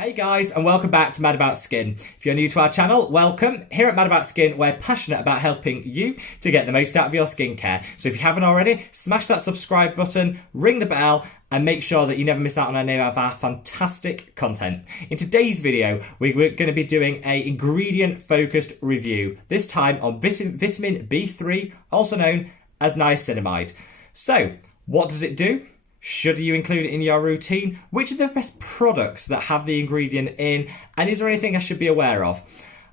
Hey guys, and welcome back to Mad About Skin. If you're new to our channel, welcome. Here at Mad About Skin, we're passionate about helping you to get the most out of your skincare. So if you haven't already, smash that subscribe button, ring the bell, and make sure that you never miss out on any of our fantastic content. In today's video, we're going to be doing an ingredient-focused review, this time on vitamin B3, also known as niacinamide. So, what does it do? Should you include it in your routine? Which are the best products that have the ingredient in? And is there anything I should be aware of?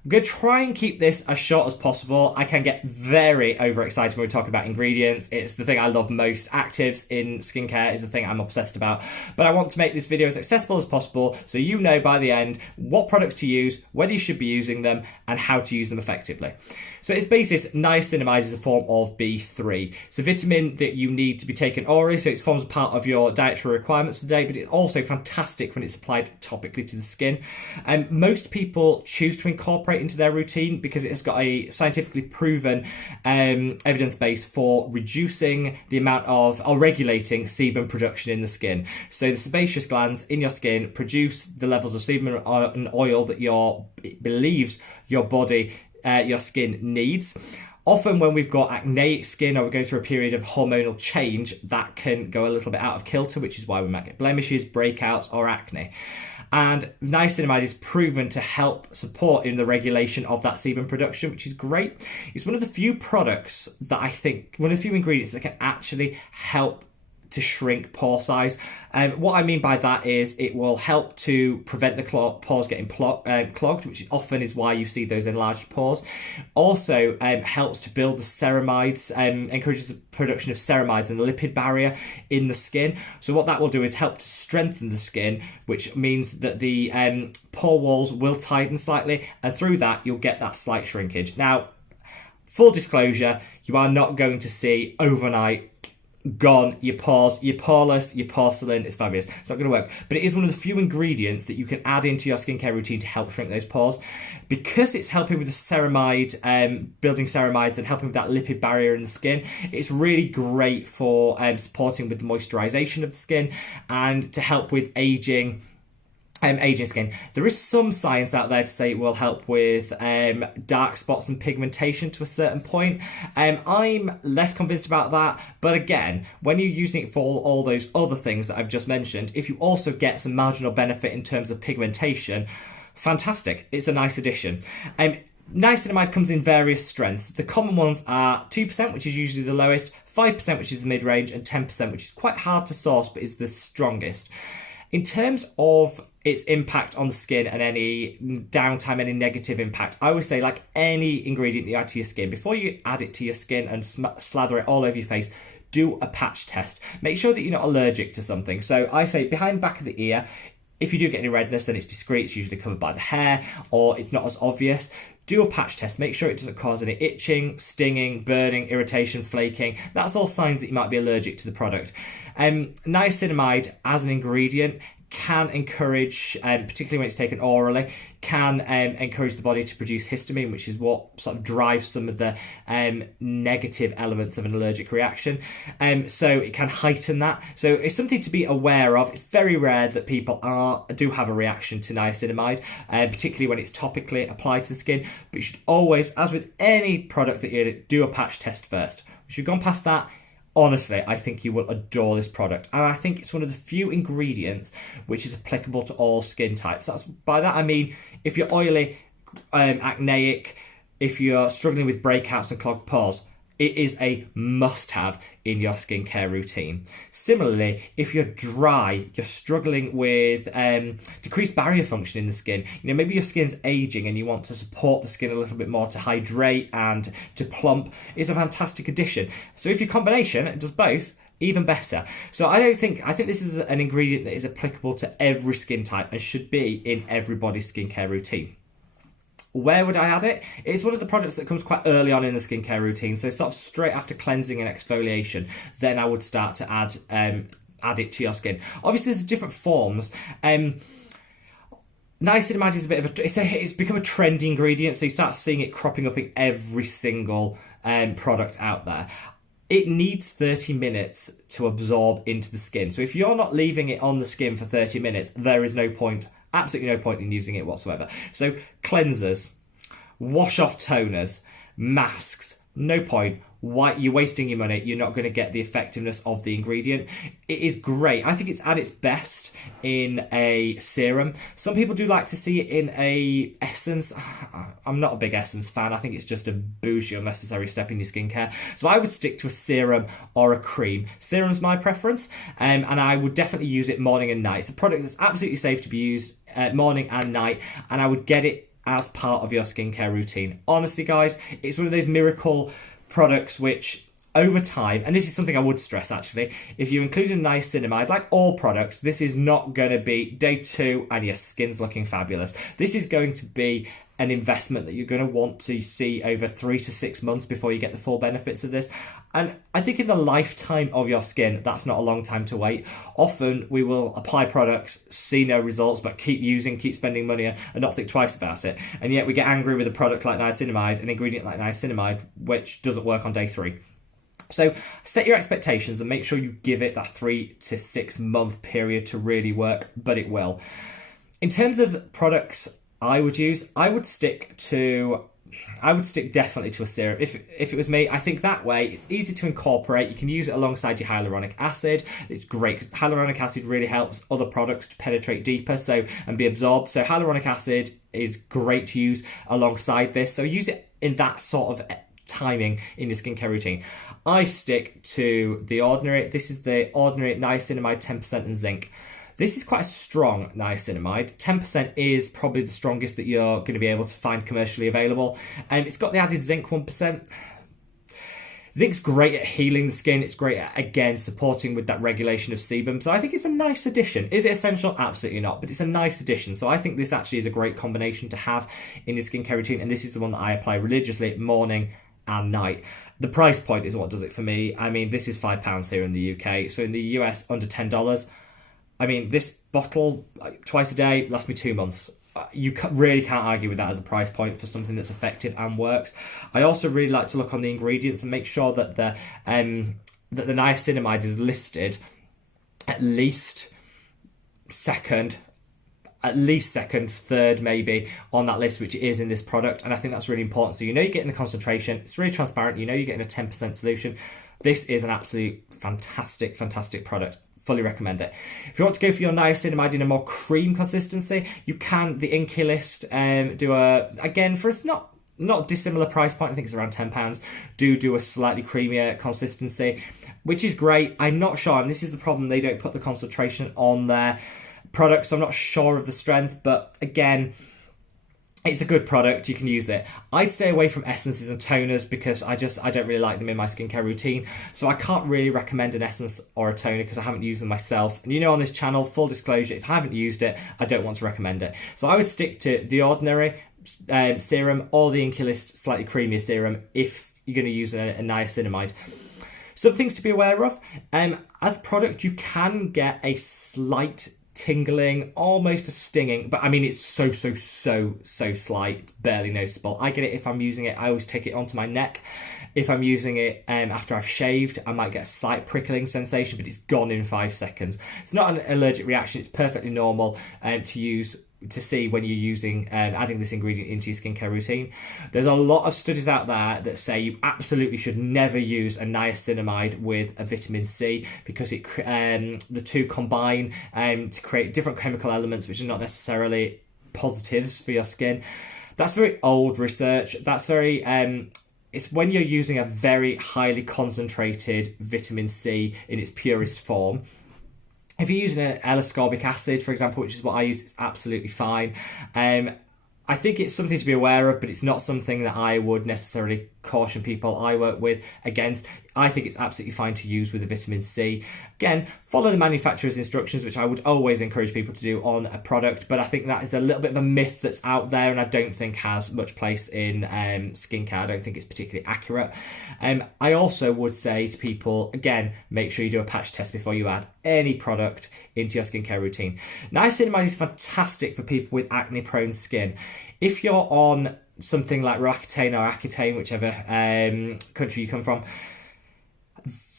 I'm going to try and keep this as short as possible. I can get very overexcited when we talk about ingredients. It's the thing I love most. Actives in skincare is the thing I'm obsessed about. But I want to make this video as accessible as possible so you know by the end what products to use, whether you should be using them, and how to use them effectively. So its basis, niacinamide is a form of B3. It's a vitamin that you need to be taken orally, so it forms a part of your dietary requirements for the day, but it's also fantastic when it's applied topically to the skin. Most people choose to incorporate into their routine because it has got a scientifically proven evidence base for reducing the amount of, or regulating sebum production in the skin. So the sebaceous glands in your skin produce the levels of sebum and oil that it believes your body your skin needs. Often when we've got acneic skin or we go through a period of hormonal change, that can go a little bit out of kilter, which is why we might get blemishes, breakouts, or acne. And niacinamide is proven to help support in the regulation of that sebum production, which is great. It's one of the few products that I think, one of the few ingredients that can actually help to shrink pore size. What I mean by that is it will help to prevent the pores getting clogged, which often is why you see those enlarged pores. Also helps to build the ceramides, encourages the production of ceramides and the lipid barrier in the skin. So what that will do is help to strengthen the skin, which means that the pore walls will tighten slightly, and through that you'll get that slight shrinkage. Now, full disclosure, you are not going to see overnight gone, your pores, you're poreless, your porcelain, it's fabulous. It's not going to work. But it is one of the few ingredients that you can add into your skincare routine to help shrink those pores. Because it's helping with the ceramide, building ceramides and helping with that lipid barrier in the skin, it's really great for supporting with the moisturization of the skin and to help with aging skin. There is some science out there to say it will help with dark spots and pigmentation to a certain point. I'm less convinced about that, but again, when you're using it for all those other things that I've just mentioned, if you also get some marginal benefit in terms of pigmentation, fantastic. It's a nice addition. Niacinamide comes in various strengths. The common ones are 2%, which is usually the lowest, 5%, which is the mid-range, and 10%, which is quite hard to source, but is the strongest. In terms of its impact on the skin and any downtime, any negative impact, I always say, like any ingredient that you add to your skin, before you add it to your skin and slather it all over your face, do a patch test. Make sure that you're not allergic to something. So I say behind the back of the ear, if you do get any redness and it's discreet, it's usually covered by the hair or it's not as obvious, do a patch test. Make sure it doesn't cause any itching, stinging, burning, irritation, flaking. That's all signs that you might be allergic to the product. Niacinamide as an ingredient can encourage, particularly when it's taken orally, can encourage the body to produce histamine, which is what sort of drives some of the negative elements of an allergic reaction. So it can heighten that. So it's something to be aware of. It's very rare that people do have a reaction to niacinamide, particularly when it's topically applied to the skin. But you should always, as with any product that you do a patch test first. If you've gone past that, honestly, I think you will adore this product. And I think it's one of the few ingredients which is applicable to all skin types. By that I mean, if you're oily, acneic, if you're struggling with breakouts and clogged pores, it is a must-have in your skincare routine. Similarly, if you're dry, you're struggling with decreased barrier function in the skin, maybe your skin's aging and you want to support the skin a little bit more to hydrate and to plump, is a fantastic addition. So if your combination does both, even better. So I think this is an ingredient that is applicable to every skin type and should be in everybody's skincare routine. Where would I add it? It's one of the products that comes quite early on in the skincare routine, so sort of straight after cleansing and exfoliation, then I would start to add it to your skin. Obviously, there's different forms. Niacinamide is a bit of it's become a trendy ingredient, so you start seeing it cropping up in every single product out there. It needs 30 minutes to absorb into the skin. So if you're not leaving it on the skin for 30 minutes, there is no point absolutely no point in using it whatsoever. So cleansers, wash off toners, masks, no point. Why you're wasting your money? You're not going to get the effectiveness of the ingredient. It is great. I think it's at its best in a serum. Some people do like to see it in a essence. I'm not a big essence fan. I think it's just a bougie, unnecessary step in your skincare. So I would stick to a serum or a cream. Serum's my preference, and I would definitely use it morning and night. It's a product that's absolutely safe to be used morning and night, and I would get it as part of your skincare routine. Honestly, guys, it's one of those miracle products which over time, and this is something I would stress actually, if you include a niacinamide, like all products, this is not going to be day 2 and your skin's looking fabulous. This is going to be an investment that you're going to want to see over 3 to 6 months before you get the full benefits of this. And I think in the lifetime of your skin, that's not a long time to wait. Often we will apply products, see no results, but keep using, keep spending money and not think twice about it. And yet we get angry with a product like niacinamide, an ingredient like niacinamide, which doesn't work on day 3. So set your expectations and make sure you give it that 3 to 6 month period to really work, but it will. In terms of products I would use, I would stick definitely to a serum. If it was me, I think that way it's easy to incorporate. You can use it alongside your hyaluronic acid. It's great because hyaluronic acid really helps other products to penetrate deeper and be absorbed. So hyaluronic acid is great to use alongside this. So use it in that sort of timing in your skincare routine. I stick to the Ordinary. This is the Ordinary Niacinamide 10% and zinc. This is quite a strong niacinamide. 10% is probably the strongest that you're going to be able to find commercially available. It's got the added zinc 1%. Zinc's great at healing the skin. It's great at, again, supporting with that regulation of sebum. So I think it's a nice addition. Is it essential? Absolutely not. But it's a nice addition. So I think this actually is a great combination to have in your skincare routine. And this is the one that I apply religiously morning and night. The price point is what does it for me. I mean, this is £5 here in the UK. So in the US, under $10. I mean, this bottle, twice a day, lasts me 2 months. You really can't argue with that as a price point for something that's effective and works. I also really like to look on the ingredients and make sure that the niacinamide is listed at least second, third maybe on that list, which it is in this product. And I think that's really important. So you know you're getting the concentration. It's really transparent. You know you're getting a 10% solution. This is an absolute fantastic product. Fully recommend it. If you want to go for your niacinamide in a more cream consistency, you can. The Inkylist do again, for us not dissimilar price point, I think it's around £10, do a slightly creamier consistency, which is great. I'm not sure, and this is the problem, they don't put the concentration on their products, so I'm not sure of the strength, but again, it's a good product, you can use it. I'd stay away from essences and toners because I don't really like them in my skincare routine. So I can't really recommend an essence or a toner because I haven't used them myself. And you know, on this channel, full disclosure, if I haven't used it, I don't want to recommend it. So I would stick to the Ordinary serum or the Inkylist slightly creamier serum if you're going to use a niacinamide. Some things to be aware of. As a product, you can get a slight tingling, almost a stinging, but I mean it's so slight, barely noticeable. I get it if I'm using it. I always take it onto my neck. If I'm using it after I've shaved, I might get a slight prickling sensation, but it's gone in 5 seconds. It's not an allergic reaction. It's perfectly normal to see when you're using adding this ingredient into your skincare routine. There's a lot of studies out there that say you absolutely should never use a niacinamide with a vitamin C because the two combine to create different chemical elements which are not necessarily positives for your skin. That's very old research. That's very it's when you're using a very highly concentrated vitamin C in its purest form. If you're using an L-ascorbic acid, for example, which is what I use, it's absolutely fine. I think it's something to be aware of, but it's not something that I would necessarily caution people I work with against. I think it's absolutely fine to use with a vitamin C. Again, follow the manufacturer's instructions, which I would always encourage people to do on a product, but I think that is a little bit of a myth that's out there and I don't think has much place in skincare. I don't think it's particularly accurate. I also would say to people, again, make sure you do a patch test before you add any product into your skincare routine. Niacinamide is fantastic for people with acne-prone skin. If you're on something like Roaccutane or Accutane, whichever country you come from,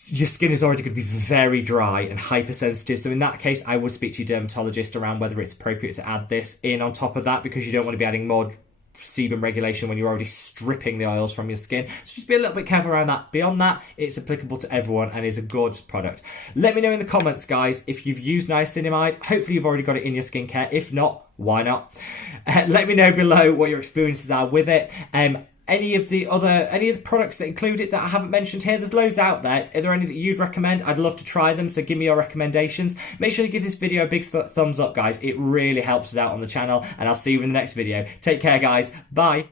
your skin is already going to be very dry and hypersensitive. So in that case, I would speak to your dermatologist around whether it's appropriate to add this in on top of that, because you don't want to be adding more sebum regulation when you're already stripping the oils from your skin. So just be a little bit careful around that. Beyond that, it's applicable to everyone and is a gorgeous product. Let me know in the comments, guys, if you've used niacinamide. Hopefully you've already got it in your skincare. If not, why not? Let me know below what your experiences are with it. Any of the products that include it that I haven't mentioned here, there's loads out there. Are there any that you'd recommend? I'd love to try them, so give me your recommendations. Make sure to give this video a big thumbs up, guys. It really helps us out on the channel, and I'll see you in the next video. Take care, guys. Bye.